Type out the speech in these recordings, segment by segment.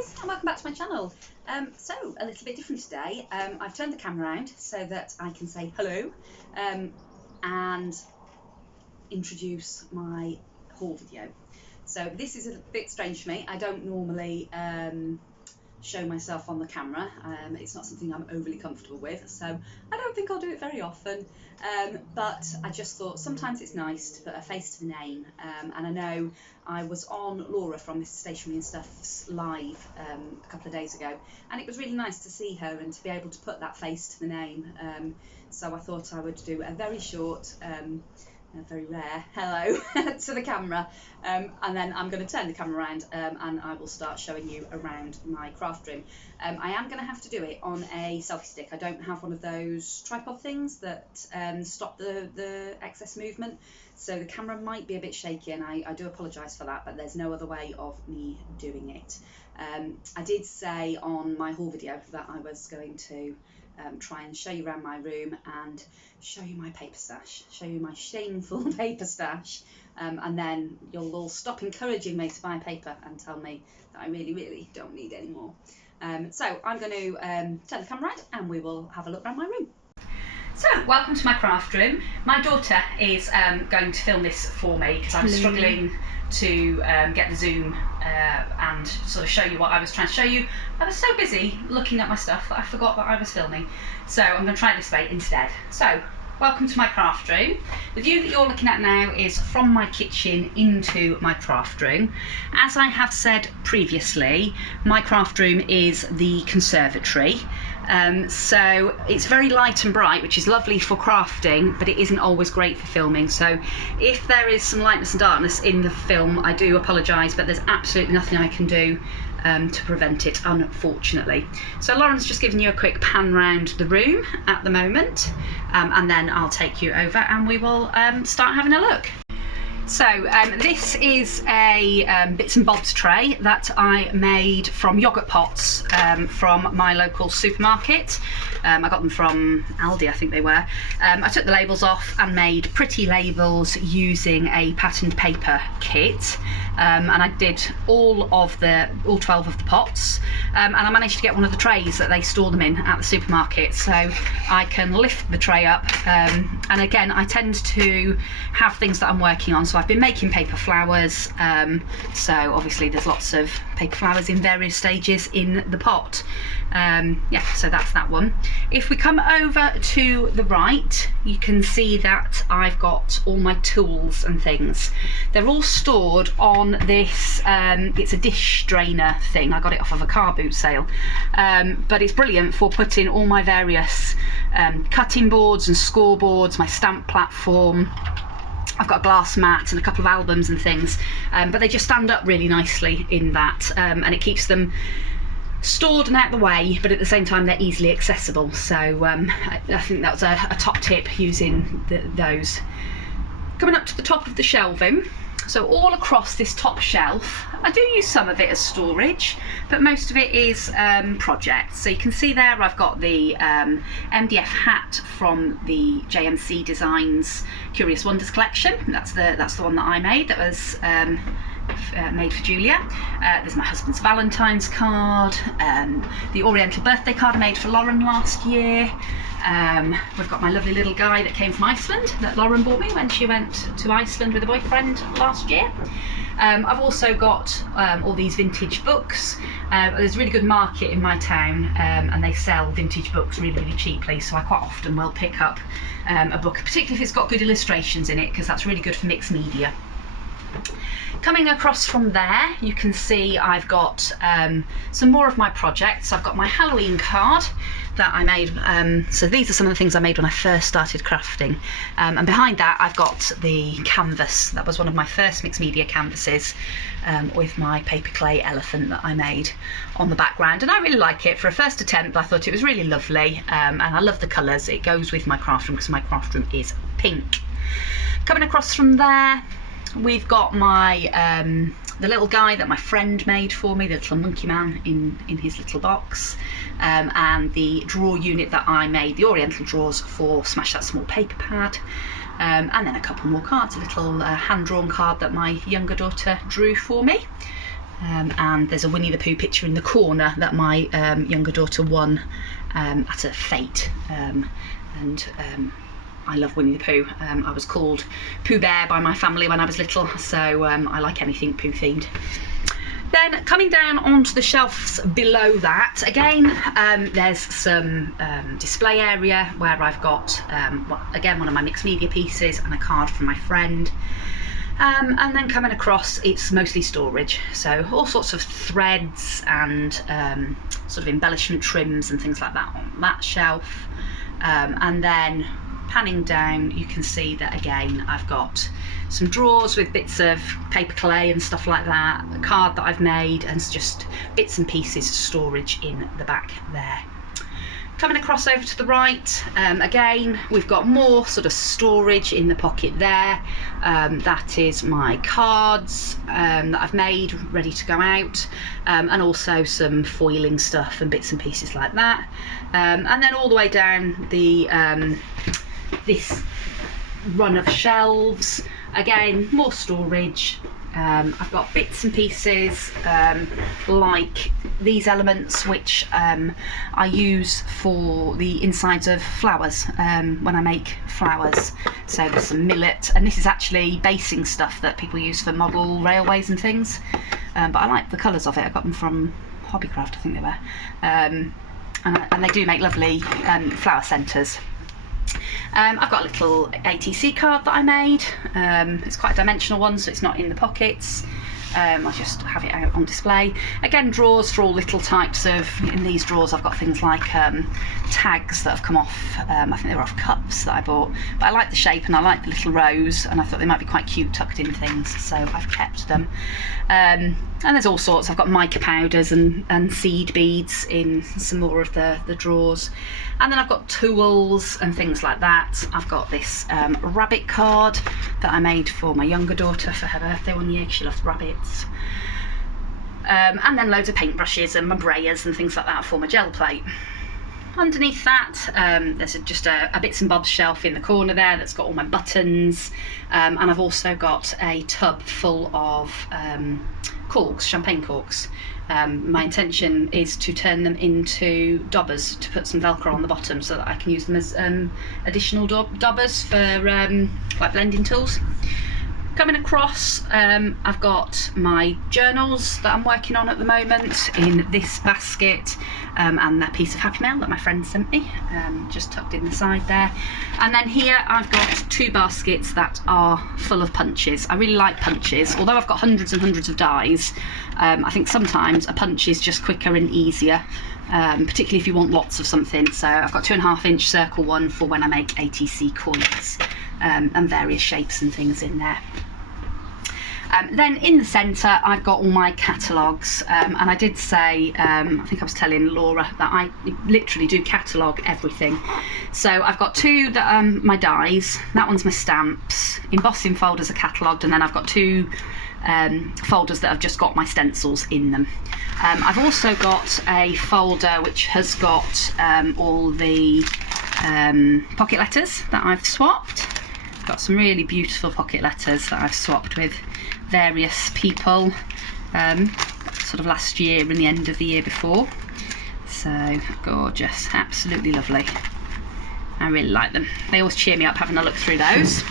guys, and welcome back to my channel. So a little bit different today. I've turned the camera around so that I can say hello and introduce my haul video. So this is a bit strange for me. I don't normally show myself on the camera. It's not something I'm overly comfortable with, so I don't think I'll do it very often, but I just thought sometimes it's nice to put a face to the name, and I know I was on Laura from Mr. Stationery and Stuff's live a couple of days ago, and it was really nice to see her and to be able to put that face to the name, so I thought I would do a very short a very rare hello to the camera, and then I'm going to turn the camera around and I will start showing you around my craft room. I am going to have to do it on a selfie stick. I don't have one of those tripod things that stop the excess movement, so the camera might be a bit shaky, and I do apologise for that, but there's no other way of me doing it. I did say on my haul video that I was going to try and show you around my room and show you my paper stash, show you my shameful paper stash, and then you'll all stop encouraging me to buy paper and tell me that I really don't need any more. So I'm going to turn the camera around and we will have a look around my room. So, welcome to my craft room. My daughter is going to film this for me because I was struggling to get the zoom and sort of show you what I was trying to show you. I was so busy looking at my stuff that I forgot that I was filming. So I'm going to try this way instead. So, welcome to my craft room. The view that you're looking at now is from my kitchen into my craft room. As I have said previously, my craft room is the conservatory. So it's very light and bright, which is lovely for crafting, but it isn't always great for filming. So if there is some lightness and darkness in the film, I do apologise, but there's absolutely nothing I can do to prevent it, unfortunately. So Lauren's just giving you a quick pan round the room at the moment, and then I'll take you over and we will start having a look. So this is a bits and bobs tray that I made from yoghurt pots from my local supermarket. I got them from Aldi, I think they were. I took the labels off and made pretty labels using a patterned paper kit, and I did all 12 of the pots, and I managed to get one of the trays that they store them in at the supermarket, so I can lift the tray up, and again I tend to have things that I'm working on. So I've been making paper flowers, so obviously there's lots of paper flowers in various stages in the pot. Yeah, so that's that one. If we come over to the right, you can see that I've got all my tools and things. They're all stored on this, it's a dish strainer thing. I got it off of a car boot sale, but it's brilliant for putting all my various cutting boards and scoreboards, my stamp platform. I've got a glass mat and a couple of albums and things, but they just stand up really nicely in that, and it keeps them stored and out of the way, but at the same time they're easily accessible. So I think that was a top tip, using those. Coming up to the top of the shelving, so all across this top shelf, I do use some of it as storage, but most of it is projects. So you can see there I've got the MDF hat from the JMC Designs Curious Wonders collection. That's the one that I made, that was made for Julia. There's my husband's Valentine's card, the Oriental birthday card I made for Lauren last year. We've got my lovely little guy that came from Iceland that Lauren bought me when she went to Iceland with a boyfriend last year. I've also got all these vintage books. There's a really good market in my town, and they sell vintage books really cheaply, so I quite often will pick up a book, particularly if it's got good illustrations in it, because that's really good for mixed media. Coming across from there, you can see I've got some more of my projects. I've got my Halloween card that I made, so these are some of the things I made when I first started crafting, and behind that I've got the canvas. That was one of my first mixed media canvases, with my paper clay elephant that I made on the background, and I really like it. For a first attempt I thought it was really lovely, and I love the colours. It goes with my craft room because my craft room is pink. Coming across from there, we've got my the little guy that my friend made for me, the little monkey man in his little box, and the drawer unit that I made, the Oriental drawers, for Smash That Small Paper Pad, and then a couple more cards, a little hand-drawn card that my younger daughter drew for me. and there's a Winnie the Pooh picture in the corner that my younger daughter won at a fete, and I love Winnie the Pooh. I was called Pooh Bear by my family when I was little, so I like anything Pooh themed. Then coming down onto the shelves below that, again, there's some display area where I've got, again, one of my mixed media pieces and a card from my friend. And then coming across, it's mostly storage. So all sorts of threads and sort of embellishment trims and things like that on that shelf. And then panning down, you can see that again, I've got some drawers with bits of paper clay and stuff like that, a card that I've made, and just bits and pieces of storage in the back there. Coming across over to the right, again, we've got more sort of storage in the pocket there. That is my cards that I've made, ready to go out, and also some foiling stuff and bits and pieces like that. And then all the way down the this run of shelves, again, more storage. I've got bits and pieces like these elements, which I use for the insides of flowers when I make flowers. So there's some millet, and this is actually basing stuff that people use for model railways and things, but I like the colours of it. I got them from Hobbycraft, I think they were, and they do make lovely flower centres. I've got a little ATC card that I made. It's quite a dimensional one, so it's not in the pockets. I just have it out on display. Again, drawers for all little types of, in these drawers I've got things like tags that have come off, I think they were off cups that I bought, but I like the shape and I like the little rows, and I thought they might be quite cute tucked in things, so I've kept them. And there's all sorts. I've got mica powders and seed beads in some more of the drawers. And then I've got tools and things like that. I've got this rabbit card that I made for my younger daughter for her birthday one year. She loves rabbits. And then loads of paintbrushes and my brayers and things like that for my gel plate. Underneath that, there's just a bits and bobs shelf in the corner there that's got all my buttons, and I've also got a tub full of corks, champagne corks. My intention is to turn them into daubers, to put some Velcro on the bottom so that I can use them as additional daubers for like blending tools. Coming across, I've got my journals that I'm working on at the moment in this basket, and that piece of Happy Mail that my friend sent me, just tucked in the side there. And then here I've got two baskets that are full of punches. I really like punches, although I've got hundreds and hundreds of dies. I think sometimes a punch is just quicker and easier, particularly if you want lots of something. So I've got 2.5 inch circle one for when I make ATC coins, and various shapes and things in there. Then in the centre I've got all my catalogues, and I did say, I think I was telling Laura that I literally do catalogue everything. So I've got two that are my dies, that one's my stamps, embossing folders are catalogued, and then I've got two folders that have just got my stencils in them. I've also got a folder which has got all the pocket letters that I've swapped. I've got some really beautiful pocket letters that I've swapped with various people, sort of last year and the end of the year before. So gorgeous, absolutely lovely. I really like them. They always cheer me up having a look through those.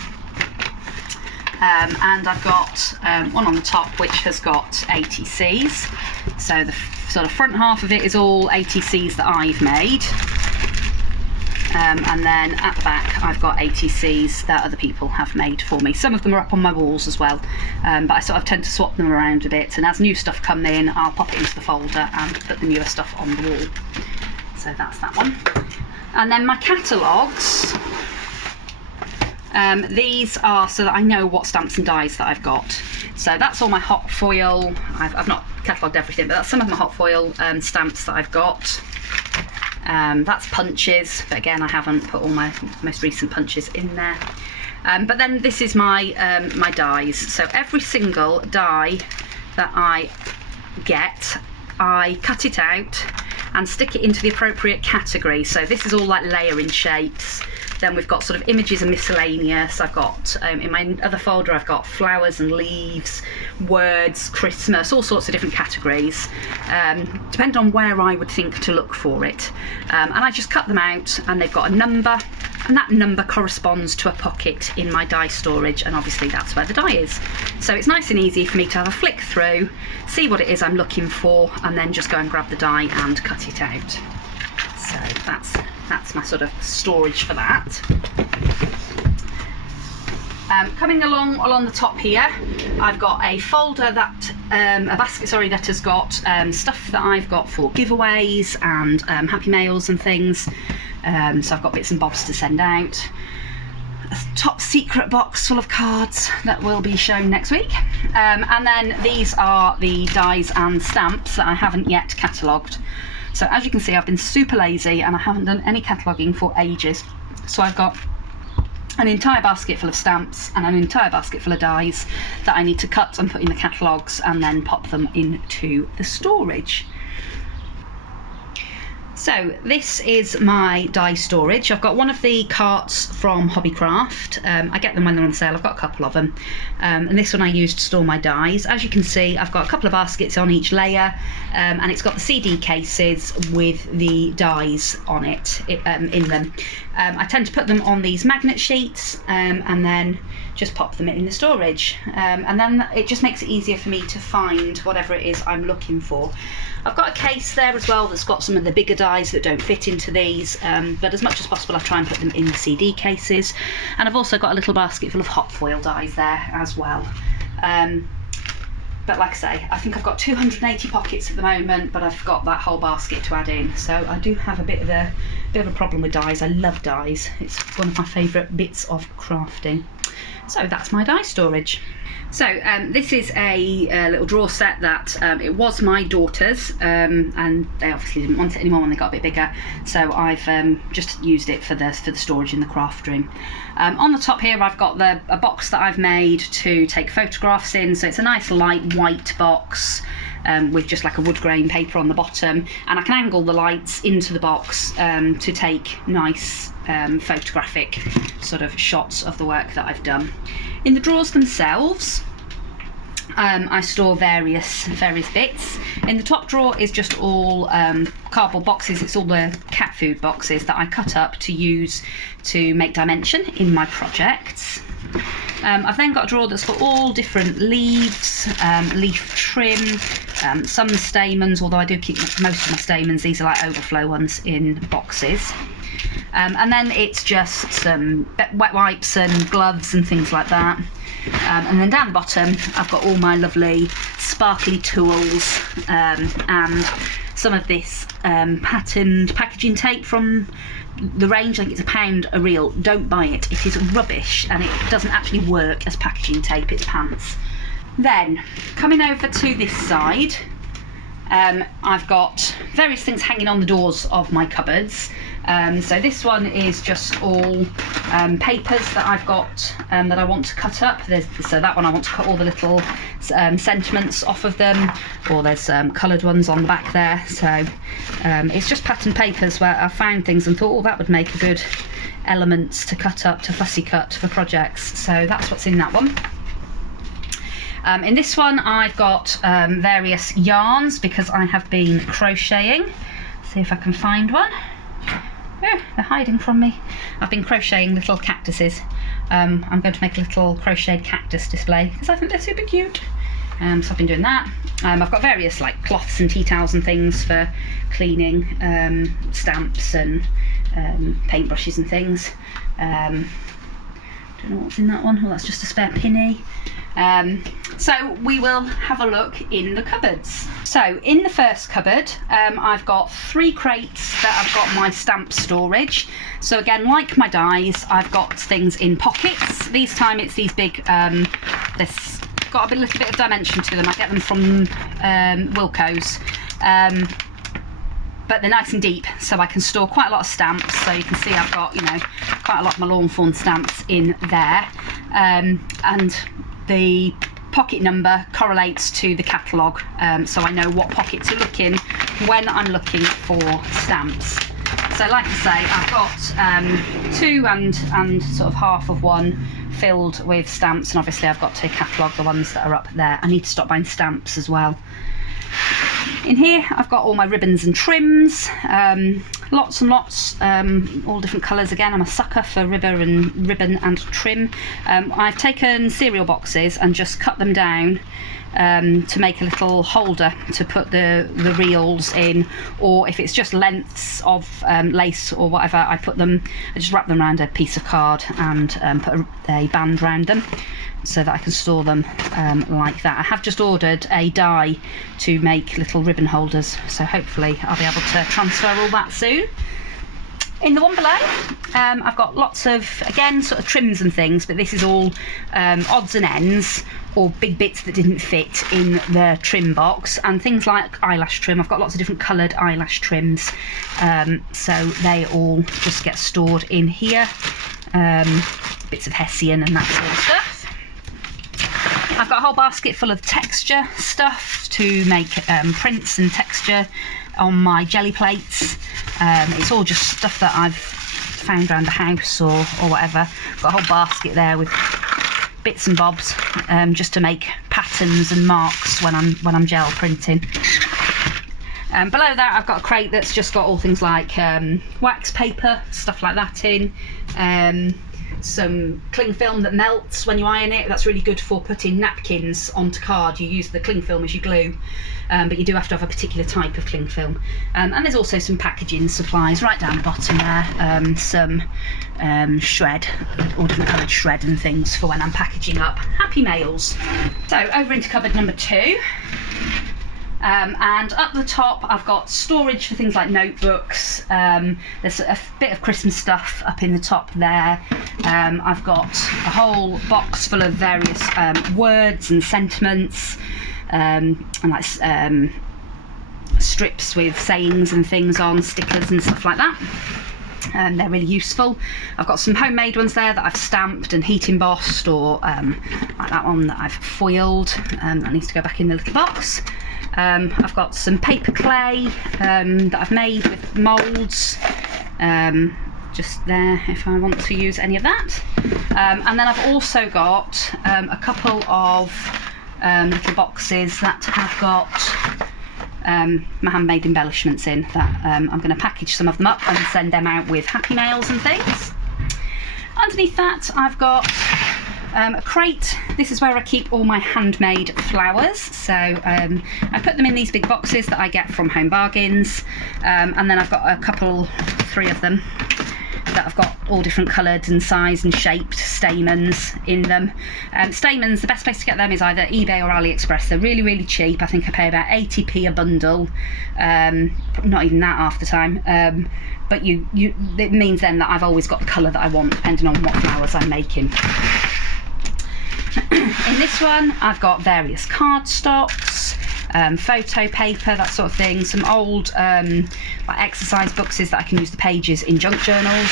And I've got one on the top which has got ATCs. So the sort of front half of it is all ATCs that I've made. And then at the back I've got ATCs that other people have made for me. Some of them are up on my walls as well, but I sort of tend to swap them around a bit, and as new stuff come in I'll pop it into the folder and put the newer stuff on the wall. So that's that one. And then my catalogues, these are so that I know what stamps and dies that I've got. So that's all my hot foil. I've not catalogued everything, but that's some of my hot foil stamps that I've got. That's punches, but again I haven't put all my most recent punches in there. But then this is my my dies. So every single die that I get, I cut it out and stick it into the appropriate category. So this is all like layering shapes. Then we've got sort of images and miscellaneous. I've got, in my other folder, I've got flowers and leaves, words, Christmas, all sorts of different categories, depending on where I would think to look for it. And I just cut them out, and they've got a number, and that number corresponds to a pocket in my die storage, and obviously that's where the die is. So it's nice and easy for me to have a flick through, see what it is I'm looking for, and then just go and grab the die and cut it out. So that's my sort of storage for that. Coming along the top here, I've got a folder that, a basket, sorry, that has got stuff that I've got for giveaways and happy mails and things. So I've got bits and bobs to send out. A top secret box full of cards that will be shown next week. And then these are the dies and stamps that I haven't yet catalogued. So as you can see, I've been super lazy and I haven't done any cataloguing for ages. So I've got an entire basket full of stamps and an entire basket full of dies that I need to cut and put in the catalogues and then pop them into the storage. So this is my die storage. I've got one of the carts from Hobbycraft. I get them when they're on sale. I've got a couple of them. And this one I use to store my dies. As you can see, I've got a couple of baskets on each layer, and it's got the CD cases with the dies on it, in them. I tend to put them on these magnet sheets and then just pop them in the storage. And then it just makes it easier for me to find whatever it is I'm looking for. I've got a case there as well that's got some of the bigger dies that don't fit into these, but as much as possible I try and put them in the CD cases. And I've also got a little basket full of hot foil dies there as well. But like I say, I think I've got 280 pockets at the moment, but I've got that whole basket to add in. So I do have a bit of a problem with dies. I love dies. It's one of my favourite bits of crafting. So that's my die storage. So this is a little drawer set that it was my daughter's, and they obviously didn't want it anymore when they got a bit bigger, so I've just used it for the storage in the craft room. On the top here I've got a box that I've made to take photographs in, so it's a nice light white box with just like a wood grain paper on the bottom, and I can angle the lights into the box to take nice photographic sort of shots of the work that I've done. In the drawers themselves, I store various bits. In the top drawer is just all cardboard boxes. It's all the cat food boxes that I cut up to use to make dimension in my projects. I've then got a drawer that's got all different leaves, leaf trim, some stamens, although I do keep most of my stamens. These are like overflow ones in boxes. And then it's just some wet wipes and gloves and things like that. And then down the bottom I've got all my lovely sparkly tools and some of this patterned packaging tape from the range. I think it's £1 a reel. Don't buy it, it is rubbish and it doesn't actually work as packaging tape, it's pants. Then coming over to this side, I've got various things hanging on the doors of my cupboards. So this one is just all papers that I've got that I want to cut up. So that one I want to cut all the little sentiments off of them, or there's coloured ones on the back there. So it's just pattern papers where I found things and thought, oh, that would make a good element to cut up, to fussy cut for projects. So that's what's in that one. In this one I've got various yarns because I have been crocheting. See if I can find one. Oh, they're hiding from me. I've been crocheting little cactuses. I'm going to make a little crocheted cactus display because I think they're super cute. So I've been doing that. I've got various like cloths and tea towels and things for cleaning, stamps and paintbrushes and things. Don't know what's in that one. Well, that's just a spare pinny. So we will have a look in the cupboards. So in the first cupboard I've got 3 crates that I've got my stamp storage. So again, like my dies, I've got things in pockets. This time it's these big, this got a little bit of dimension to them. I get them from Wilko's. But they're nice and deep, so I can store quite a lot of stamps. So you can see I've got, you know, quite a lot of my lawn fawn stamps in there. And the pocket number correlates to the catalogue, so I know what pocket to look in when I'm looking for stamps. So like I say, I've got 2 and sort of half of one filled with stamps, and obviously I've got to catalogue the ones that are up there. I need to stop buying stamps as well. In here I've got all my ribbons and trims, lots and lots, all different colours. Again, I'm a sucker for ribbon and trim. I've taken cereal boxes and just cut them down to make a little holder to put the reels in, or if it's just lengths of lace or whatever, I just wrap them around a piece of card and put a band around them so that I can store them like that. I have just ordered a die to make little ribbon holders, so hopefully I'll be able to transfer all that soon. In the one below, I've got lots of, again, sort of trims and things, but this is all odds and ends, or big bits that didn't fit in the trim box, and things like eyelash trim. I've got lots of different coloured eyelash trims, so they all just get stored in here. Bits of Hessian and that sort of stuff. I've got a whole basket full of texture stuff to make prints and texture on my jelly plates. It's all just stuff that I've found around the house or whatever. Got a whole basket there with bits and bobs, just to make patterns and marks when I'm gel printing. Below that I've got a crate that's just got all things like wax paper, stuff like that in. Some cling film that melts when you iron it. That's really good for putting napkins onto card. You use the cling film as your glue, but you do have to have a particular type of cling film. And there's also some packaging supplies right down the bottom there, some shred, all different coloured shred and things for when I'm packaging up happy mails. So over into cupboard number 2. And up the top I've got storage for things like notebooks. There's a bit of Christmas stuff up in the top there. I've got a whole box full of various words and sentiments, and like strips with sayings and things on, stickers and stuff like that. They're really useful. I've got some homemade ones there that I've stamped and heat embossed, or like that one that I've foiled. That needs to go back in the little box. I've got some paper clay that I've made with moulds, just there if I want to use any of that. And then I've also got a couple of little boxes that have got my handmade embellishments in that I'm going to package some of them up and send them out with happy mails and things. Underneath that I've got a crate. This is where I keep all my handmade flowers. So I put them in these big boxes that I get from Home Bargains, and then I've got a couple, 3 of them that I've got all different coloured and size and shaped stamens in them. Stamens, the best place to get them is either eBay or AliExpress. They're really, really cheap. I think I pay about 80p a bundle, not even that half the time. But it means then that I've always got the colour that I want, depending on what flowers I'm making. In this one I've got various cardstocks, photo paper, that sort of thing, some old like exercise boxes that I can use the pages in junk journals.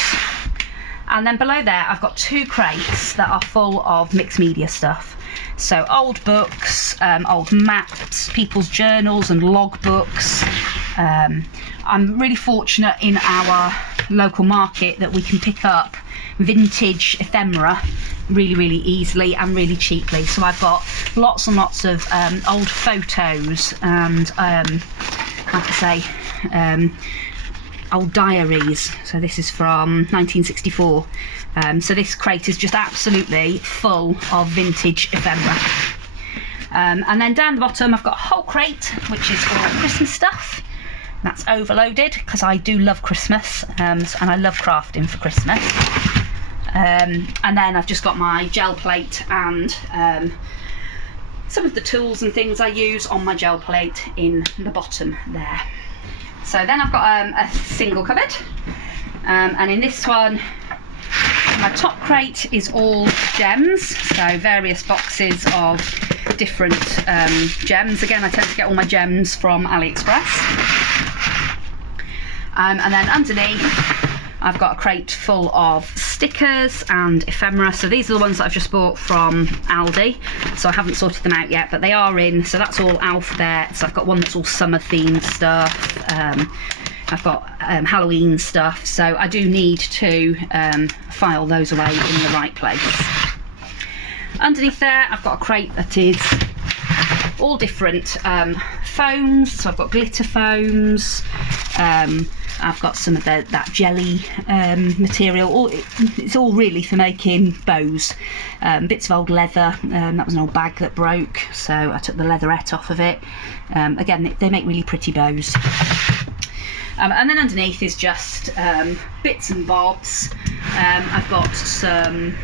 And then below there I've got 2 crates that are full of mixed media stuff. So old books, old maps, people's journals and log books. I'm really fortunate in our local market that we can pick up vintage ephemera really, really easily and really cheaply. So I've got lots and lots of old photos and like I say, old diaries. So this is from 1964. So this crate is just absolutely full of vintage ephemera. And then down the bottom I've got a whole crate which is all Christmas stuff. That's overloaded because I do love Christmas, and I love crafting for Christmas. And then I've just got my gel plate and some of the tools and things I use on my gel plate in the bottom there. So then I've got a single cupboard, and in this one my top crate is all gems, so various boxes of different gems. Again, I tend to get all my gems from AliExpress. And then underneath I've got a crate full of stickers and ephemera. So these are the ones that I've just bought from Aldi, so I haven't sorted them out yet, but they are in. So that's all alphabets. I've got one that's all summer themed stuff. I've got Halloween stuff, so I do need to file those away in the right place. Underneath there I've got a crate that is all different foams. So I've got glitter foams, I've got some of that jelly material. It's all really for making bows. Bits of old leather, that was an old bag that broke, so I took the leatherette off of it. Again, they make really pretty bows. And then underneath is just bits and bobs. I've got some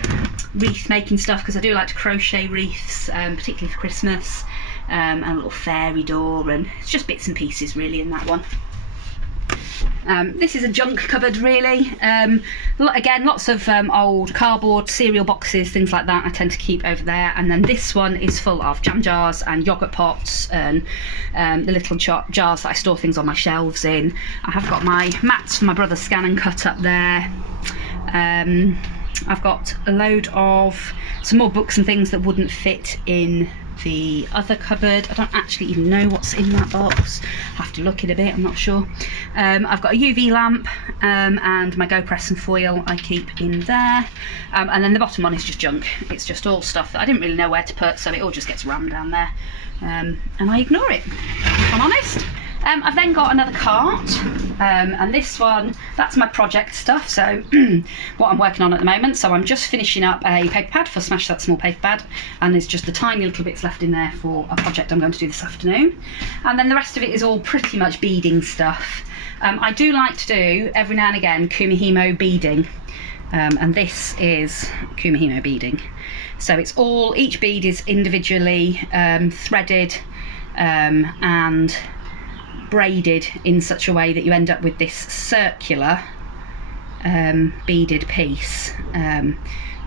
wreath making stuff, because I do like to crochet wreaths, particularly for Christmas, and a little fairy door, and it's just bits and pieces really in that one. This is a junk cupboard really. Again, lots of old cardboard, cereal boxes, things like that I tend to keep over there. And then this one is full of jam jars and yoghurt pots and the little jars that I store things on my shelves in. I have got my mats for my brother's scan and cut up there. I've got a load of some more books and things that wouldn't fit in the other cupboard. I don't actually even know what's in that box. I'll have to look in a bit, I'm not sure. I've got a UV lamp and my GoPress and foil I keep in there. And then the bottom one is just junk. It's just all stuff that I didn't really know where to put, so it all just gets rammed down there. And I ignore it, if I'm honest. I've then got another cart, and this one, that's my project stuff, so what I'm working on at the moment. So I'm just finishing up a paper pad for Smash That Small Paper Pad, and there's just the tiny little bits left in there for a project I'm going to do this afternoon. And then the rest of it is all pretty much beading stuff. I do like to do, every now and again, Kumihimo Beading, and this is Kumihimo Beading. So it's all, each bead is individually threaded and braided in such a way that you end up with this circular beaded piece, and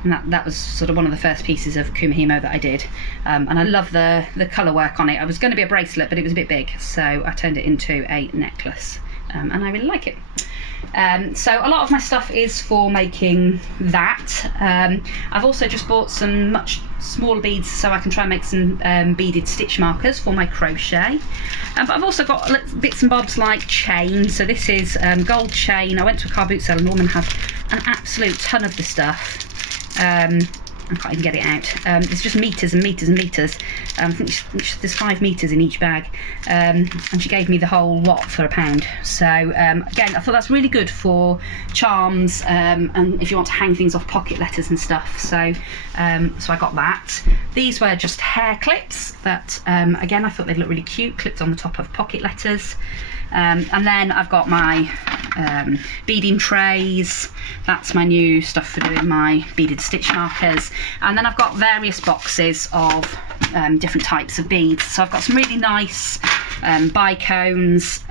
that was sort of one of the first pieces of Kumihimo that I did, and I love the colour work on it. I was going to be a bracelet, but it was a bit big, so I turned it into a necklace, and I really like it. So a lot of my stuff is for making that. I've also just bought some much smaller beads so I can try and make some beaded stitch markers for my crochet. But I've also got bits and bobs like chain. So this is gold chain. I went to a car boot sale and the woman had an absolute ton of the stuff. I can't even get it out. There's just meters and meters and meters. I think there's 5 meters in each bag, and she gave me the whole lot for £1. So again, I thought that's really good for charms, and if you want to hang things off pocket letters and stuff. So so I got that. These were just hair clips that again I thought they'd look really cute, clipped on the top of pocket letters. And then I've got my beading trays. That's my new stuff for doing my beaded stitch markers. And then I've got various boxes of different types of beads. So I've got some really nice bicones.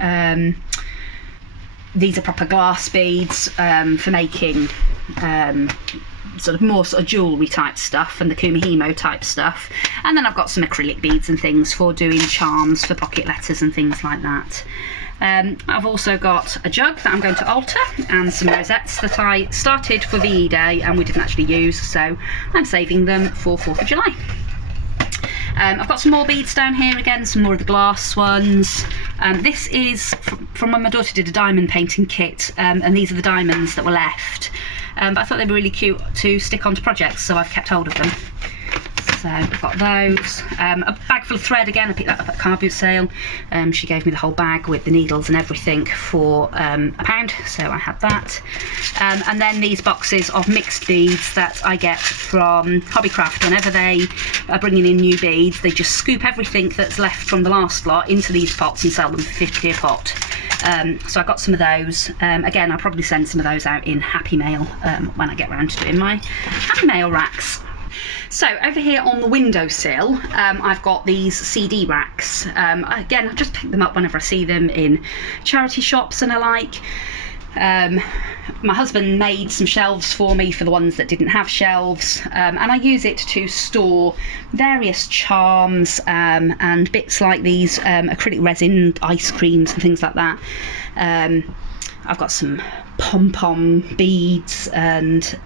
These are proper glass beads for making sort of jewellery type stuff and the Kumihimo type stuff. And then I've got some acrylic beads and things for doing charms for pocket letters and things like that. I've also got a jug that I'm going to alter and some rosettes that I started for VE Day and we didn't actually use, so I'm saving them for 4th of July. I've got some more beads down here again, some more of the glass ones. This is from when my daughter did a diamond painting kit, and these are the diamonds that were left. But I thought they'd be really cute to stick onto projects, so I've kept hold of them. So I've got those. A bag full of thread again, I picked that up at a car boot sale. She gave me the whole bag with the needles and everything for £1, so I had that. And then these boxes of mixed beads that I get from Hobbycraft. Whenever they are bringing in new beads, they just scoop everything that's left from the last lot into these pots and sell them for 50p a pot. So I got some of those. Again, I'll probably send some of those out in Happy Mail when I get around to doing my Happy Mail racks. So over here on the windowsill, I've got these CD racks. Again, I just pick them up whenever I see them in charity shops and alike. My husband made some shelves for me for the ones that didn't have shelves, and I use it to store various charms and bits like these acrylic resin ice creams and things like that. I've got some pom-pom beads and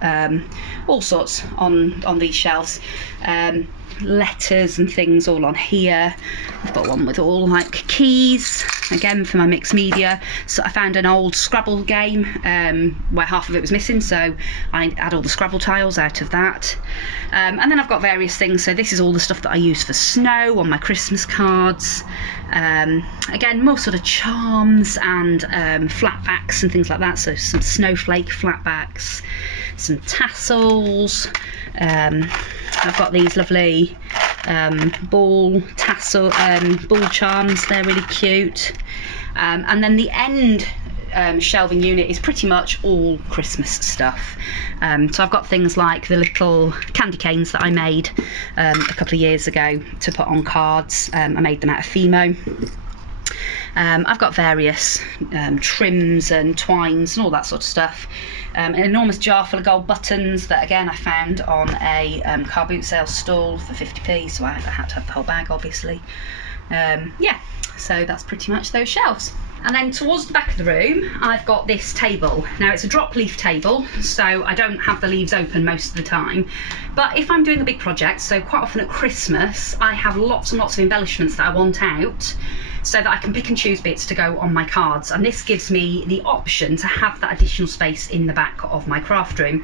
all sorts on these shelves. Letters and things all on here. I've got one with all like keys, again for my mixed media. So I found an old Scrabble game where half of it was missing, so I add all the Scrabble tiles out of that. And then I've got various things. So this is all the stuff that I use for snow on my Christmas cards. Again, more sort of charms and flatbacks and things like that. So some snowflake flatbacks, some tassels. I've got these lovely ball tassel ball charms. They're really cute. And then the end shelving unit is pretty much all Christmas stuff. So I've got things like the little candy canes that I made a couple of years ago to put on cards. I made them out of Fimo. I've got various trims and twines and all that sort of stuff. An enormous jar full of gold buttons that again I found on a car boot sale stall for 50p, so I had to have the whole bag obviously. Yeah, so that's pretty much those shelves. And then towards the back of the room I've got this table. Now it's a drop leaf table, so I don't have the leaves open most of the time, but if I'm doing a big project, so quite often at Christmas I have lots and lots of embellishments that I want out, so that I can pick and choose bits to go on my cards, and this gives me the option to have that additional space in the back of my craft room.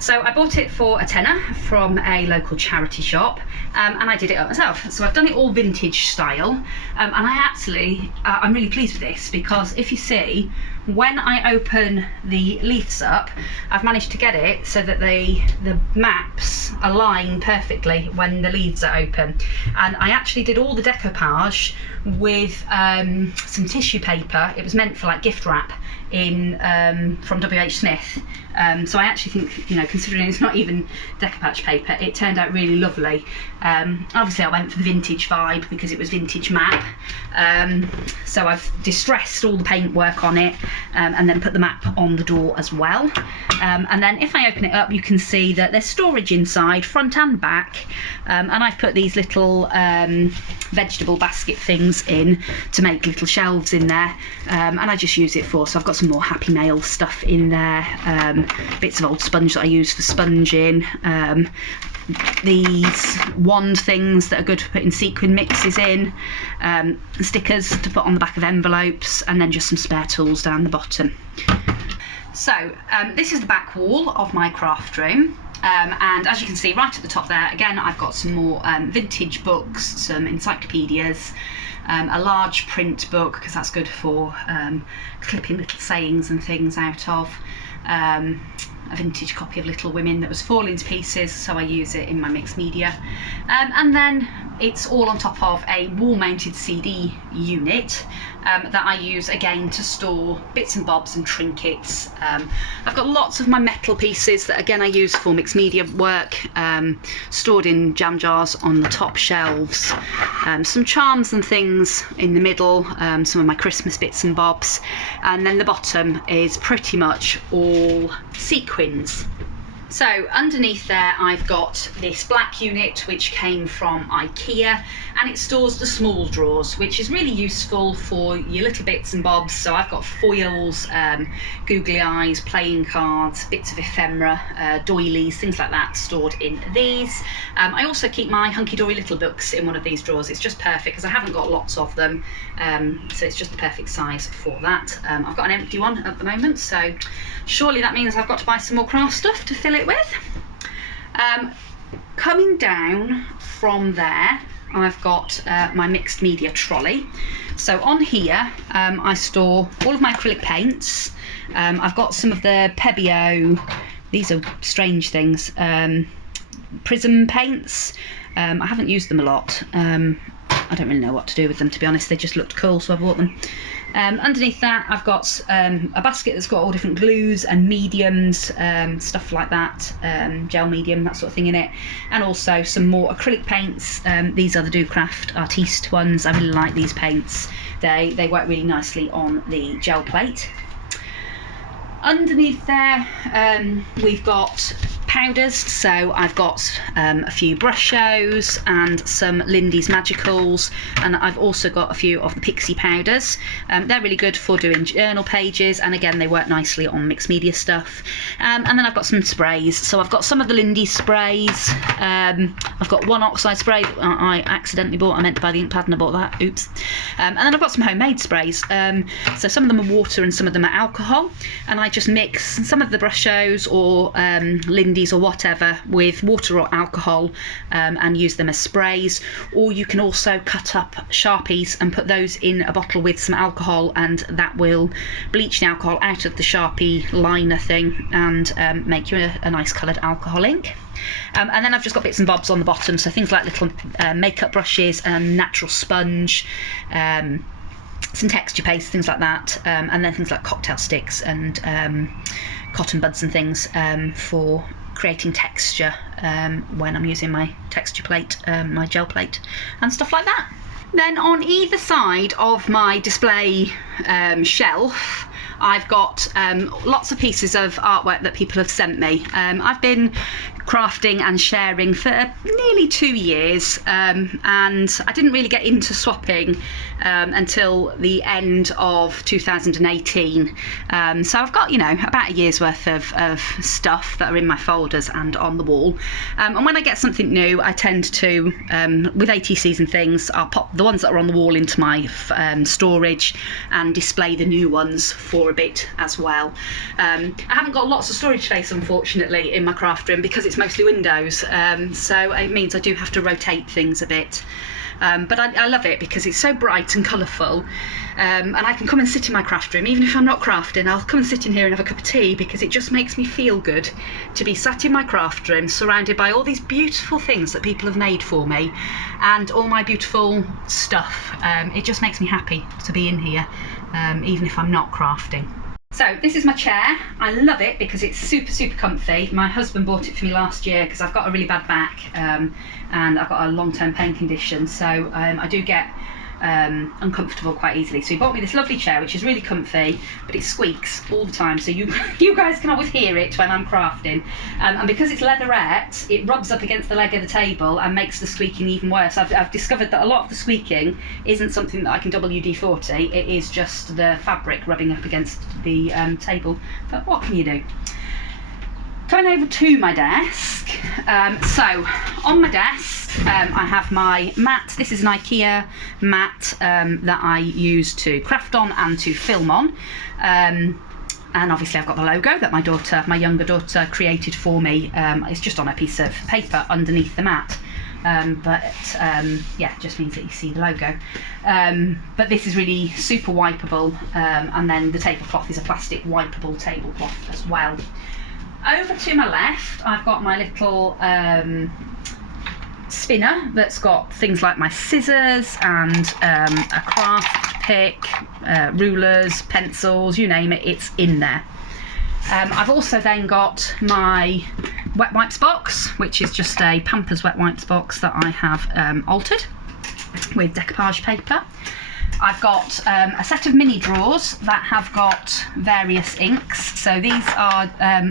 So I bought it for a tenner from a local charity shop, and I did it up myself. So I've done it all vintage style, and I'm really pleased with this, because if you see, when I open the leaves up, I've managed to get it so that the maps align perfectly when the leaves are open. And I actually did all the decoupage with some tissue paper. It was meant for like gift wrap from WH Smith. So I actually think, you know, considering it's not even decoupage paper, it turned out really lovely. Obviously I went for the vintage vibe because it was vintage map. So I've distressed all the paintwork on it, and then put the map on the door as well. And then if I open it up, you can see that there's storage inside, front and back. And I've put these little vegetable basket things in to make little shelves in there. And I just use it so I've got some more Happy Mail stuff in there, bits of old sponge that I use for sponging, these wand things that are good for putting sequin mixes in, stickers to put on the back of envelopes, and then just some spare tools down the bottom. So this is the back wall of my craft room. And as you can see right at the top there, again I've got some more vintage books, some encyclopedias, a large print book because that's good for clipping little sayings and things out of, a vintage copy of Little Women that was falling to pieces, so I use it in my mixed media. And then it's all on top of a wall-mounted CD unit that I use again to store bits and bobs and trinkets. I've got lots of my metal pieces that again I use for mixed media work, stored in jam jars on the top shelves, some charms and things in the middle, some of my Christmas bits and bobs, and then the bottom is pretty much all sequins. So underneath there I've got this black unit which came from IKEA, and it stores the small drawers, which is really useful for your little bits and bobs. So I've got foils, googly eyes, playing cards, bits of ephemera, doilies, things like that stored in these. I also keep my hunky-dory little books in one of these drawers. It's just perfect because I haven't got lots of them, so it's just the perfect size for that. I've got an empty one at the moment, so surely that means I've got to buy some more craft stuff to fill it with. Coming down from there, I've got my mixed media trolley. So on here I store all of my acrylic paints. I've got some of the Pebeo, these are strange things, prism paints. I haven't used them a lot. I don't really know what to do with them, to be honest. They just looked cool, so I bought them. Underneath that I've got a basket that's got all different glues and mediums, stuff like that, gel medium, that sort of thing in it, and also some more acrylic paints. These are the Docraft Artiste ones. I really like these paints. They work really nicely on the gel plate. Underneath there we've got powders. So I've got a few brush shows and some Lindy's Magicals, and I've also got a few of the Pixie powders. They're really good for doing journal pages, and again they work nicely on mixed media stuff. And then I've got some sprays. So I've got some of the Lindy's sprays. I've got one oxide spray that I accidentally bought. I meant to buy the ink pad and I bought that, oops. And then I've got some homemade sprays. So some of them are water and some of them are alcohol, and I just mix some of the brush shows or Lindy's or whatever with water or alcohol and use them as sprays. Or you can also cut up Sharpies and put those in a bottle with some alcohol, and that will bleach the alcohol out of the Sharpie liner thing and make you a nice coloured alcohol ink. And then I've just got bits and bobs on the bottom, so things like little makeup brushes and natural sponge, some texture paste, things like that, and then things like cocktail sticks and cotton buds and things for creating texture when I'm using my texture plate, my gel plate and stuff like that. Then on either side of my display shelf, I've got lots of pieces of artwork that people have sent me. I've been crafting and sharing for nearly 2 years, and I didn't really get into swapping until the end of 2018. So I've got, you know, about a year's worth of stuff that are in my folders and on the wall. And when I get something new, I tend to, with ATCs and things, I'll pop the ones that are on the wall into my storage and display the new ones for a bit as well. I haven't got lots of storage space, unfortunately, in my craft room because it's mostly windows, so it means I do have to rotate things a bit. But I love it because it's so bright and colourful, and I can come and sit in my craft room. Even if I'm not crafting, I'll come and sit in here and have a cup of tea because it just makes me feel good to be sat in my craft room surrounded by all these beautiful things that people have made for me and all my beautiful stuff. It just makes me happy to be in here, even if I'm not crafting. So this is my chair. I love it because it's super, super comfy. My husband bought it for me last year because I've got a really bad back and I've got a long-term pain condition, so I do get uncomfortable quite easily. So he bought me this lovely chair which is really comfy, but it squeaks all the time, so you guys can always hear it when I'm crafting. And because it's leatherette, it rubs up against the leg of the table and makes the squeaking even worse. I've discovered that a lot of the squeaking isn't something that I can WD-40, it is just the fabric rubbing up against the table, but what can you do? Going over to my desk, so on my desk I have my mat. This is an IKEA mat that I use to craft on and to film on, and obviously I've got the logo that my younger daughter created for me. It's just on a piece of paper underneath the mat, yeah, it just means that you see the logo. But this is really super wipeable, and then the tablecloth is a plastic wipeable tablecloth as well. Over to my left, I've got my little spinner that's got things like my scissors and a craft pick, rulers, pencils, you name it, it's in there. I've also then got my wet wipes box, which is just a Pampers wet wipes box that I have altered with decoupage paper. I've got a set of mini drawers that have got various inks. So these are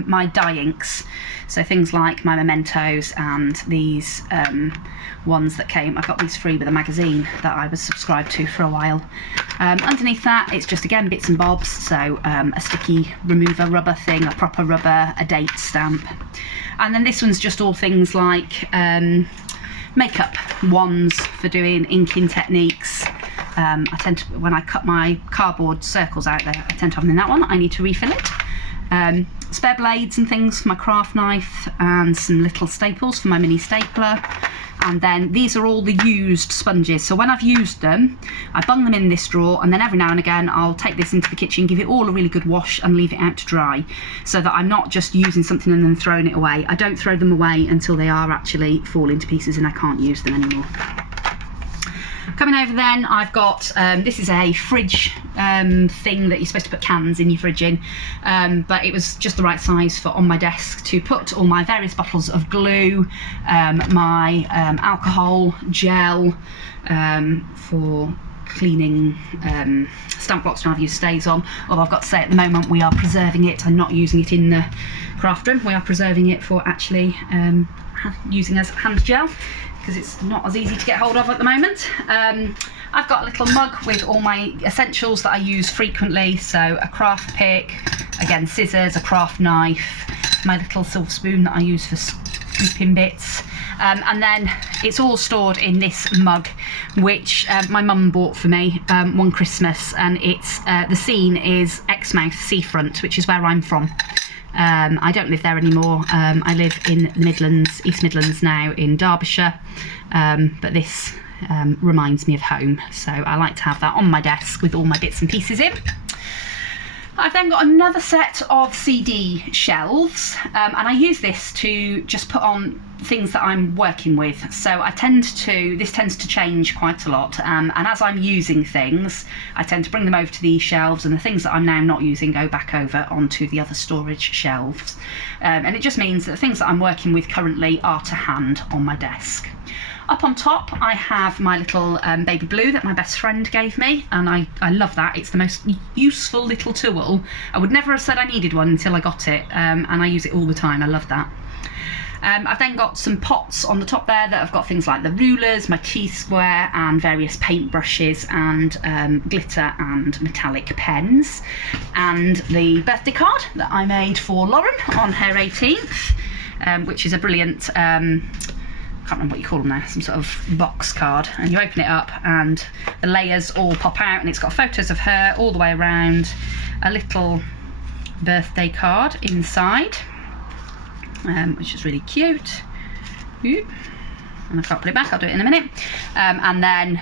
my dye inks. So things like my mementos and these ones that came. I got these free with a magazine that I was subscribed to for a while. Underneath that, it's just again bits and bobs. So a sticky remover rubber thing, a proper rubber, a date stamp. And then this one's just all things like makeup wands for doing inking techniques. I tend to, when I cut my cardboard circles out there, I tend to have them in that one. I need to refill it. Spare blades and things for my craft knife, and some little staples for my mini stapler. And then these are all the used sponges. So when I've used them, I bung them in this drawer, and then every now and again I'll take this into the kitchen, give it all a really good wash and leave it out to dry, so that I'm not just using something and then throwing it away. I don't throw them away until they are actually falling to pieces and I can't use them anymore. Coming over then, I've got, this is a fridge thing that you're supposed to put cans in your fridge in, but it was just the right size for on my desk to put all my various bottles of glue, my alcohol, gel, for cleaning stamp blocks when I've used stays on. Although I've got to say at the moment we are preserving it and not using it in the craft room. We are preserving it for actually using as hand gel, because it's not as easy to get hold of at the moment. I've got a little mug with all my essentials that I use frequently, so a craft pick, again scissors, a craft knife, my little silver spoon that I use for scooping bits, and then it's all stored in this mug which my mum bought for me one Christmas, and it's the scene is Exmouth seafront, which is where I'm from. I don't live there anymore. I live in the Midlands, East Midlands now, in Derbyshire, but this reminds me of home, so I like to have that on my desk with all my bits and pieces in. I've then got another set of CD shelves, and I use this to just put on things that I'm working with. So this tends to change quite a lot, and as I'm using things, I tend to bring them over to these shelves, and the things that I'm now not using go back over onto the other storage shelves. And it just means that the things that I'm working with currently are to hand on my desk. Up on top I have my little baby blue that my best friend gave me, and I love that. It's the most useful little tool. I would never have said I needed one until I got it, and I use it all the time. I love that. I've then got some pots on the top there that have got things like the rulers, my T-square, and various paint brushes and glitter and metallic pens, and the birthday card that I made for Lauren on her 18th, which is a brilliant I can't remember what you call them now, some sort of box card, and you open it up and the layers all pop out, and it's got photos of her all the way around, a little birthday card inside, which is really cute. Ooh. And I can't put it back, I'll do it in a minute. And then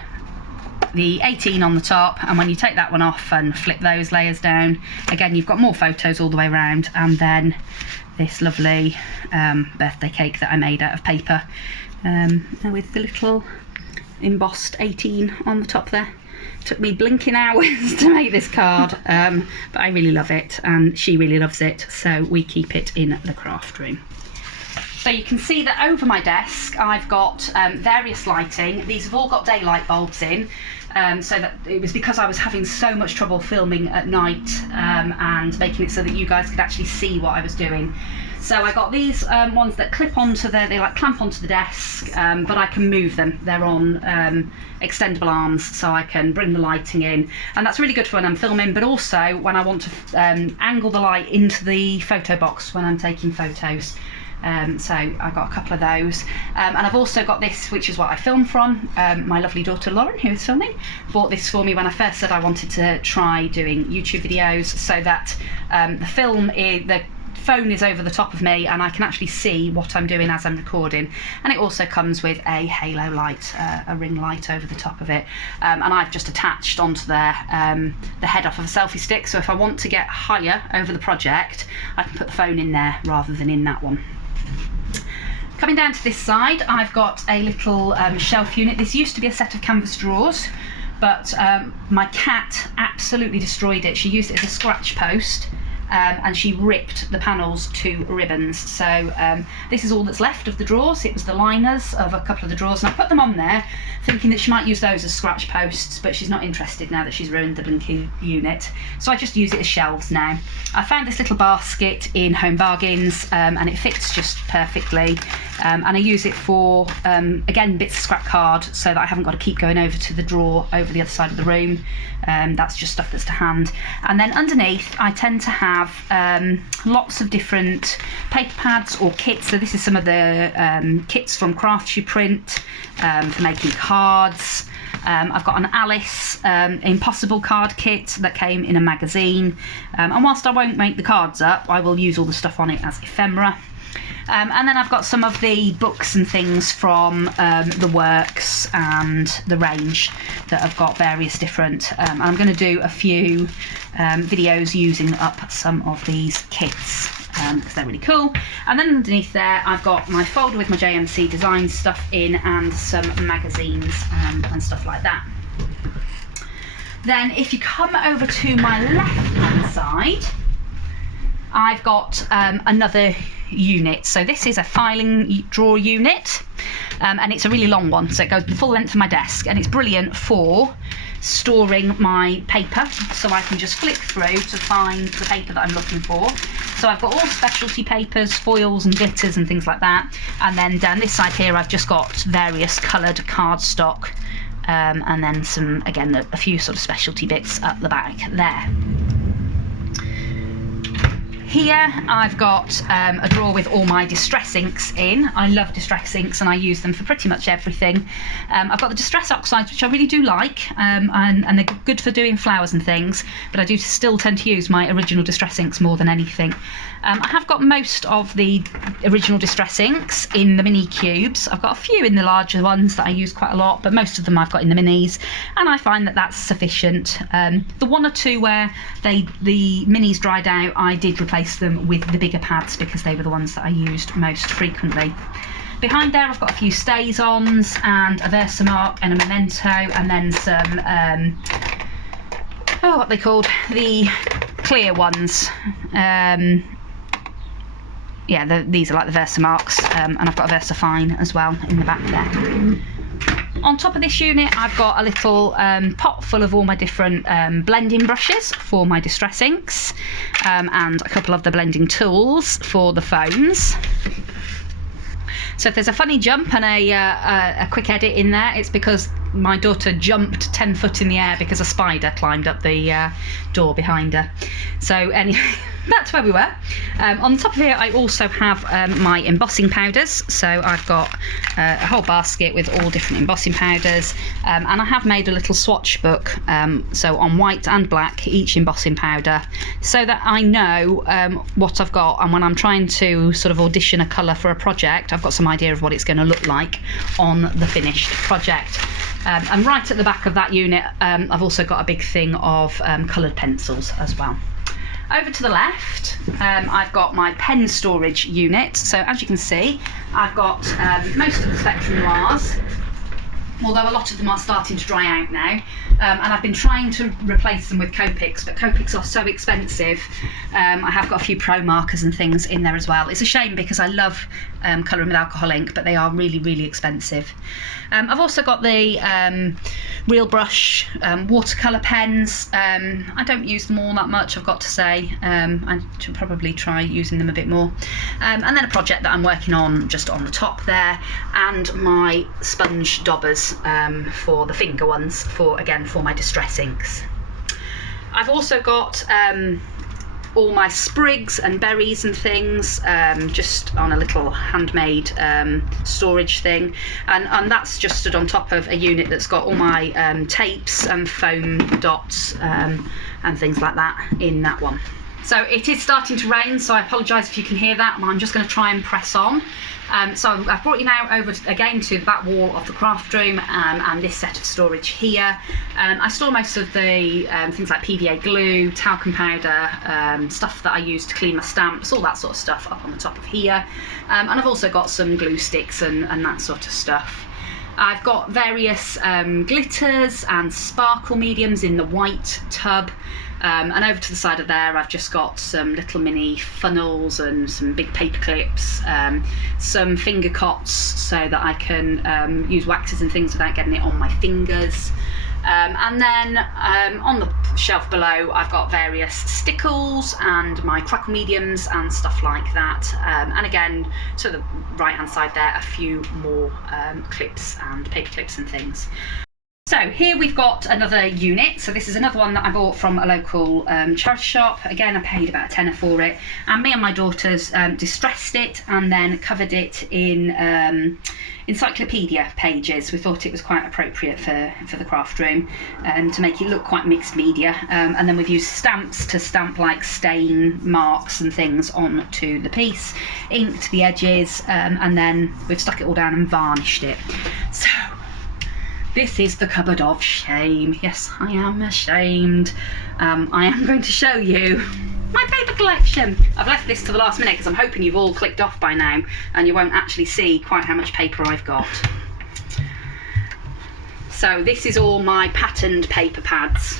the 18 on the top, and when you take that one off and flip those layers down, again you've got more photos all the way around, and then this lovely birthday cake that I made out of paper, with the little embossed 18 on the top there. Took me blinking hours to make this card, but I really love it and she really loves it, so we keep it in the craft room. So you can see that over my desk I've got various lighting. These have all got daylight bulbs in, so that it was because I was having so much trouble filming at night and making it so that you guys could actually see what I was doing. So I got these ones that clip onto they like clamp onto the desk, but I can move them. They're on extendable arms, so I can bring the lighting in, and that's really good for when I'm filming, but also when I want to angle the light into the photo box when I'm taking photos. So I got a couple of those, and I've also got this, which is what I film from. My lovely daughter Lauren, who is filming, bought this for me when I first said I wanted to try doing YouTube videos, so that the phone is over the top of me and I can actually see what I'm doing as I'm recording. And it also comes with a halo light, a ring light over the top of it, and I've just attached onto there the head off of a selfie stick, so if I want to get higher over the project I can put the phone in there rather than in that one. Coming down to this side, I've got a little shelf unit. This used to be a set of canvas drawers, but my cat absolutely destroyed it. She used it as a scratch post, and she ripped the panels to ribbons. So this is all that's left of the drawers. It was the liners of a couple of the drawers, and I put them on there thinking that she might use those as scratch posts, but she's not interested now that she's ruined the blinking unit, so I just use it as shelves now. I found this little basket in Home Bargains, and it fits just perfectly, and I use it for again bits of scrap card, so that I haven't got to keep going over to the drawer over the other side of the room. That's just stuff that's to hand. And then underneath I tend to have lots of different paper pads or kits. So this is some of the kits from Crafts You Print for making cards. I've got an Alice Impossible card kit that came in a magazine, and whilst I won't make the cards up, I will use all the stuff on it as ephemera. And then I've got some of the books and things from the Works and the range that have got various different, I'm going to do a few videos using up some of these kits because they're really cool. And then underneath there I've got my folder with my JMC design stuff in, and some magazines and stuff like that. Then if you come over to my left hand side, I've got another unit. So this is a filing drawer unit, and it's a really long one, so it goes the full length of my desk, and it's brilliant for storing my paper, so I can just flick through to find the paper that I'm looking for. So I've got all specialty papers, foils and glitters and things like that, and then down this side here I've just got various coloured cardstock, and then some, again, a few sort of specialty bits at the back there. Here I've got a drawer with all my distress inks in. I love distress inks and I use them for pretty much everything. I've got the distress oxides, which I really do like, and they're good for doing flowers and things, but I do still tend to use my original distress inks more than anything. I have got most of the original distress inks in the mini cubes. I've got a few in the larger ones that I use quite a lot, but most of them I've got in the minis, and I find that that's sufficient. The one or two where the minis dried out, I did replace them with the bigger pads because they were the ones that I used most frequently. Behind there I've got a few Stay-Ons and a Versamark and a Memento, and then some, what are they called? The clear ones. These are like the Versamarks, and I've got a Versafine as well in the back there. On top of this unit I've got a little pot full of all my different blending brushes for my distress inks, and a couple of the blending tools for the foams. So if there's a funny jump and a quick edit in there, it's because my daughter jumped 10 foot in the air because a spider climbed up the door behind her. So anyway, that's where we were. On top of here I also have my embossing powders. So I've got a whole basket with all different embossing powders, and I have made a little swatch book, so on white and black each embossing powder, so that I know what I've got, and when I'm trying to sort of audition a colour for a project, I've got some idea of what it's going to look like on the finished project. And right at the back of that unit I've also got a big thing of coloured pencils as well. Over to the left I've got my pen storage unit. So as you can see I've got most of the Spectrum Noirs, although a lot of them are starting to dry out now, and I've been trying to replace them with Copics, but Copics are so expensive. I have got a few pro markers and things in there as well. It's a shame because I love colouring with alcohol ink, but they are really, really expensive. I've also got the Real Brush watercolour pens. I don't use them all that much, I've got to say. I should probably try using them a bit more. And then a project that I'm working on just on the top there, and my sponge daubers for the finger ones, for my distress inks. I've also got all my sprigs and berries and things, just on a little handmade storage thing, and that's just stood on top of a unit that's got all my tapes and foam dots and things like that in that one. So it is starting to rain, so I apologise if you can hear that. I'm just going to try and press on. So I've brought you now over again to that wall of the craft room, and this set of storage here. I store most of the things like PVA glue, talcum powder, stuff that I use to clean my stamps, all that sort of stuff up on the top of here. And I've also got some glue sticks and that sort of stuff. I've got various glitters and sparkle mediums in the white tub. And over to the side of there I've just got some little mini funnels and some big paper clips, some finger cots so that I can use waxes and things without getting it on my fingers. And then on the shelf below I've got various stickles and my crackle mediums and stuff like that. And again, to the right hand side there, a few more clips and paper clips and things. So here we've got another unit. So this is another one that I bought from a local charity shop. Again, I paid about a tenner for it, and me and my daughters distressed it and then covered it in encyclopedia pages. We thought it was quite appropriate for the craft room, to make it look quite mixed media, and then we've used stamps to stamp like stain marks and things onto the piece, inked the edges, and then we've stuck it all down and varnished it. So this is the cupboard of shame. Yes, I am ashamed. I am going to show you my paper collection. I've left this to the last minute because I'm hoping you've all clicked off by now and you won't actually see quite how much paper I've got. So this is all my patterned paper pads.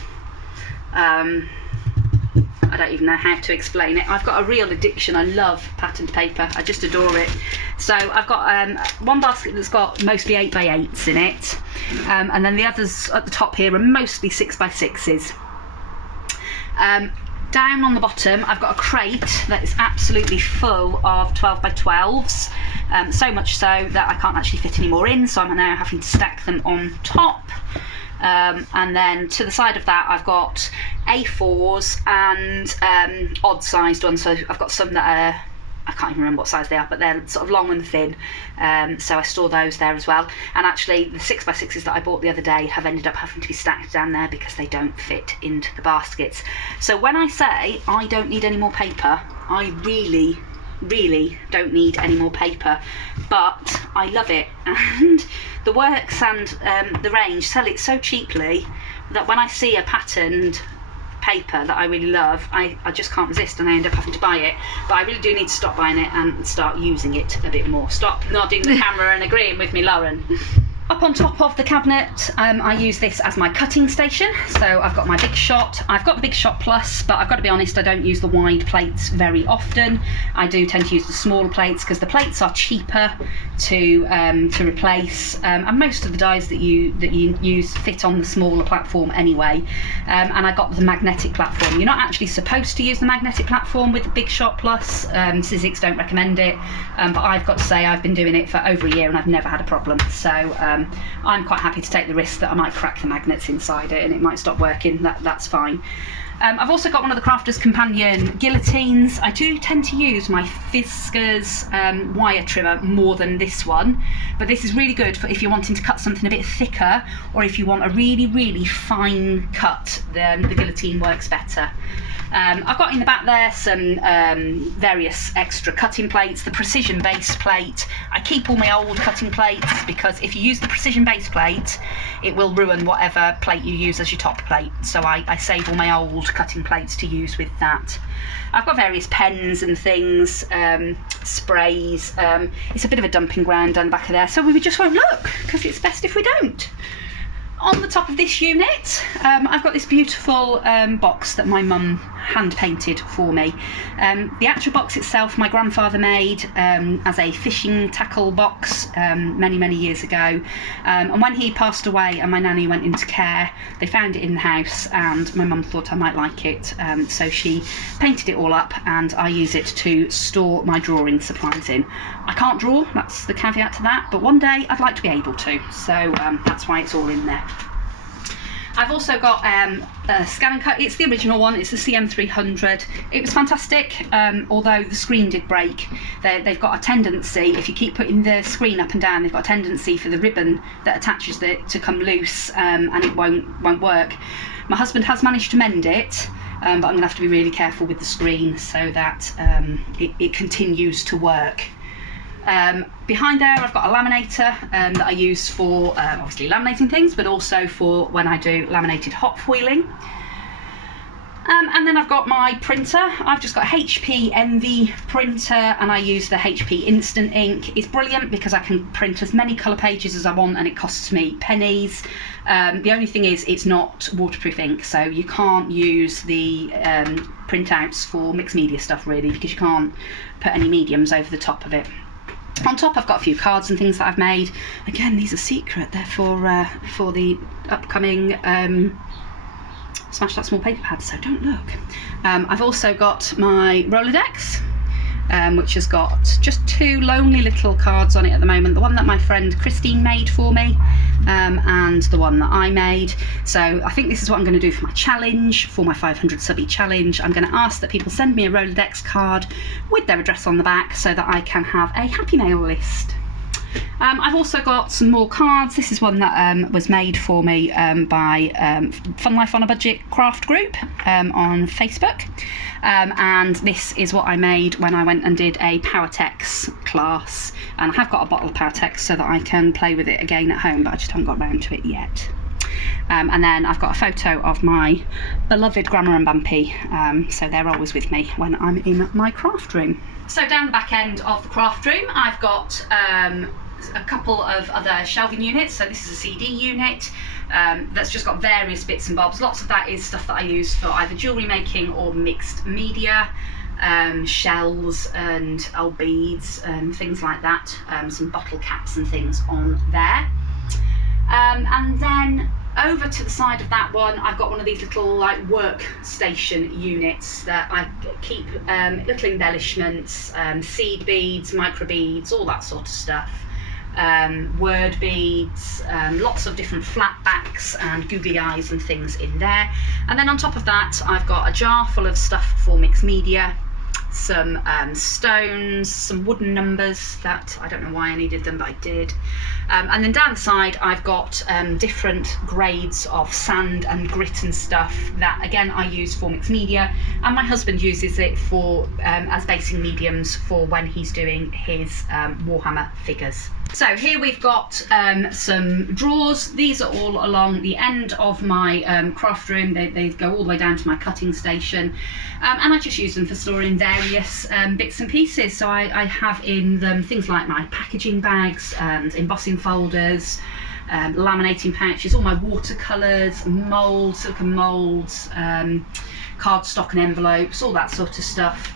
I don't even know how to explain it. I've got a real addiction. I love patterned paper. I just adore it. So I've got one basket that's got mostly 8x8s in it, and then the others at the top here are mostly 6x6s. Down on the bottom I've got a crate that is absolutely full of 12x12s, so much so that I can't actually fit any more in, so I'm now having to stack them on top. And then to the side of that I've got A4s and odd sized ones, so I've got some that are, I can't even remember what size they are, but they're sort of long and thin, so I store those there as well. And actually the 6x6s that I bought the other day have ended up having to be stacked down there because they don't fit into the baskets. So when I say I don't need any more paper, I really don't need any more paper, but I love it. And the Works and the range sell it so cheaply that when I see a patterned paper that I really love, I just can't resist and I end up having to buy it. But I really do need to stop buying it and start using it a bit more. Stop nodding the camera and agreeing with me, Lauren. Up on top of the cabinet, I use this as my cutting station. So I've got my Big Shot. I've got the Big Shot Plus, but I've got to be honest, I don't use the wide plates very often. I do tend to use the smaller plates because the plates are cheaper to replace, and most of the dies that you use fit on the smaller platform anyway. And I got the magnetic platform. You're not actually supposed to use the magnetic platform with the Big Shot Plus. Sizzix don't recommend it, but I've got to say I've been doing it for over a year and I've never had a problem. So I'm quite happy to take the risk that I might crack the magnets inside it and it might stop working. That's fine. I've also got one of the Crafter's Companion guillotines. I do tend to use my Fiskars wire trimmer more than this one, but this is really good for if you're wanting to cut something a bit thicker, or if you want a really fine cut, then the guillotine works better. I've got in the back there some various extra cutting plates, the precision base plate. I keep all my old cutting plates because if you use the precision base plate, it will ruin whatever plate you use as your top plate. So I save all my old cutting plates to use with that. I've got various pens and things, sprays. It's a bit of a dumping ground down the back of there, so we just won't look because it's best if we don't. On the top of this unit, I've got this beautiful box that my mum hand painted for me. The actual box itself my grandfather made as a fishing tackle box many years ago, and when he passed away and my nanny went into care, they found it in the house and my mum thought I might like it, so she painted it all up and I use it to store my drawing supplies in. I can't draw, that's the caveat to that, but one day I'd like to be able to, so that's why it's all in there. I've also got a scan and cut. It's the original one, it's the CM300. It was fantastic, although the screen did break. They've got a tendency, if you keep putting the screen up and down, they've got a tendency for the ribbon that attaches it to come loose, and it won't work. My husband has managed to mend it, but I'm going to have to be really careful with the screen so that it continues to work. Behind there I've got a laminator that I use for obviously laminating things, but also for when I do laminated hot foiling. And then I've got my printer. I've just got a HP Envy printer and I use the HP Instant Ink. It's brilliant because I can print as many colour pages as I want and it costs me pennies. The only thing is it's not waterproof ink, so you can't use the printouts for mixed media stuff really, because you can't put any mediums over the top of it. On top I've got a few cards and things that I've made. Again, these are secret, they're for the upcoming Smash That Small Paper Pad, so don't look. I've also got my Rolodex, which has got just two lonely little cards on it at the moment. The one that my friend Christine made for me, and the one that I made. So I think this is what I'm going to do for my challenge, for my 500 subby challenge. I'm going to ask that people send me a Rolodex card with their address on the back so that I can have a happy mail list. I've also got some more cards. This is one that was made for me by Fun Life on a Budget craft group on Facebook, and this is what I made when I went and did a Powertex class, and I have got a bottle of Powertex so that I can play with it again at home, but I just haven't got round to it yet. And then I've got a photo of my beloved Grandma and Bumpy, so they're always with me when I'm in my craft room. So down the back end of the craft room I've got a couple of other shelving units. So this is a CD unit that's just got various bits and bobs. Lots of that is stuff that I use for either jewellery making or mixed media, shells and old beads and things like that, some bottle caps and things on there. And then over to the side of that one, I've got one of these little like workstation units that I keep little embellishments, seed beads, micro beads, all that sort of stuff. Word beads, lots of different flat backs and googly eyes and things in there. And then on top of that, I've got a jar full of stuff for mixed media, some stones, some wooden numbers that I don't know why I needed them, but I did. And then down the side I've got different grades of sand and grit and stuff that again I use for mixed media, and my husband uses it for as basing mediums for when he's doing his Warhammer figures. So here we've got some drawers. These are all along the end of my craft room. They go all the way down to my cutting station, and I just use them for storing various bits and pieces. So I have in them things like my packaging bags and embossing folders, laminating pouches, all my watercolours, moulds, silicone moulds, cardstock and envelopes, all that sort of stuff.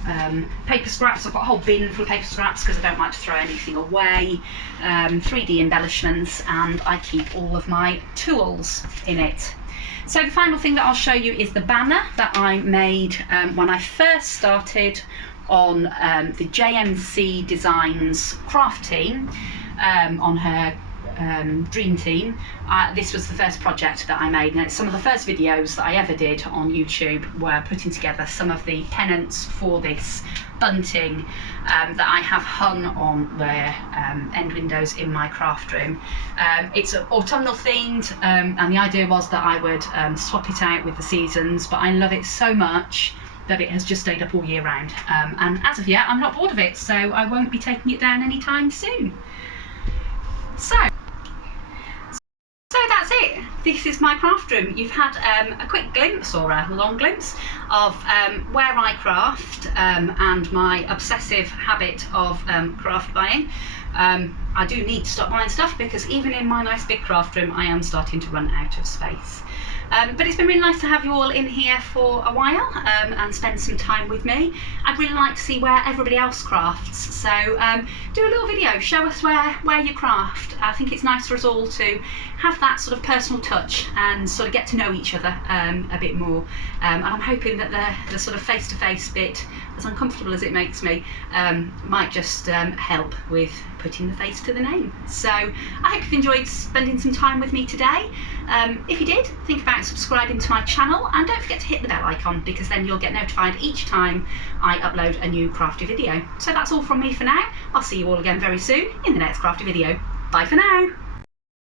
Paper scraps, I've got a whole bin full of paper scraps because I don't like to throw anything away. 3D embellishments, and I keep all of my tools in it. So the final thing that I'll show you is the banner that I made when I first started on the JMC Designs craft team, on her dream team. This was the first project that I made, and it's some of the first videos that I ever did on YouTube were putting together some of the pennants for this bunting that I have hung on the end windows in my craft room. It's autumnal themed, and the idea was that I would swap it out with the seasons, but I love it so much that it has just stayed up all year round, and as of yet I'm not bored of it, so I won't be taking it down anytime soon. So that's it. This is my craft room. You've had a quick glimpse, or a long glimpse, of where I craft and my obsessive habit of craft buying. I do need to stop buying stuff because even in my nice big craft room I am starting to run out of space. But it's been really nice to have you all in here for a while and spend some time with me. I'd really like to see where everybody else crafts, so do a little video, show us where you craft. I think it's nice for us all to have that sort of personal touch and sort of get to know each other a bit more, and I'm hoping that the sort of face-to-face bit, as uncomfortable as it makes me, might just help with putting the face to the name. So I hope you've enjoyed spending some time with me today. If you did, think about subscribing to my channel, and don't forget to hit the bell icon because then you'll get notified each time I upload a new crafty video. So that's all from me for now. I'll see you all again very soon in the next crafty video. Bye for now.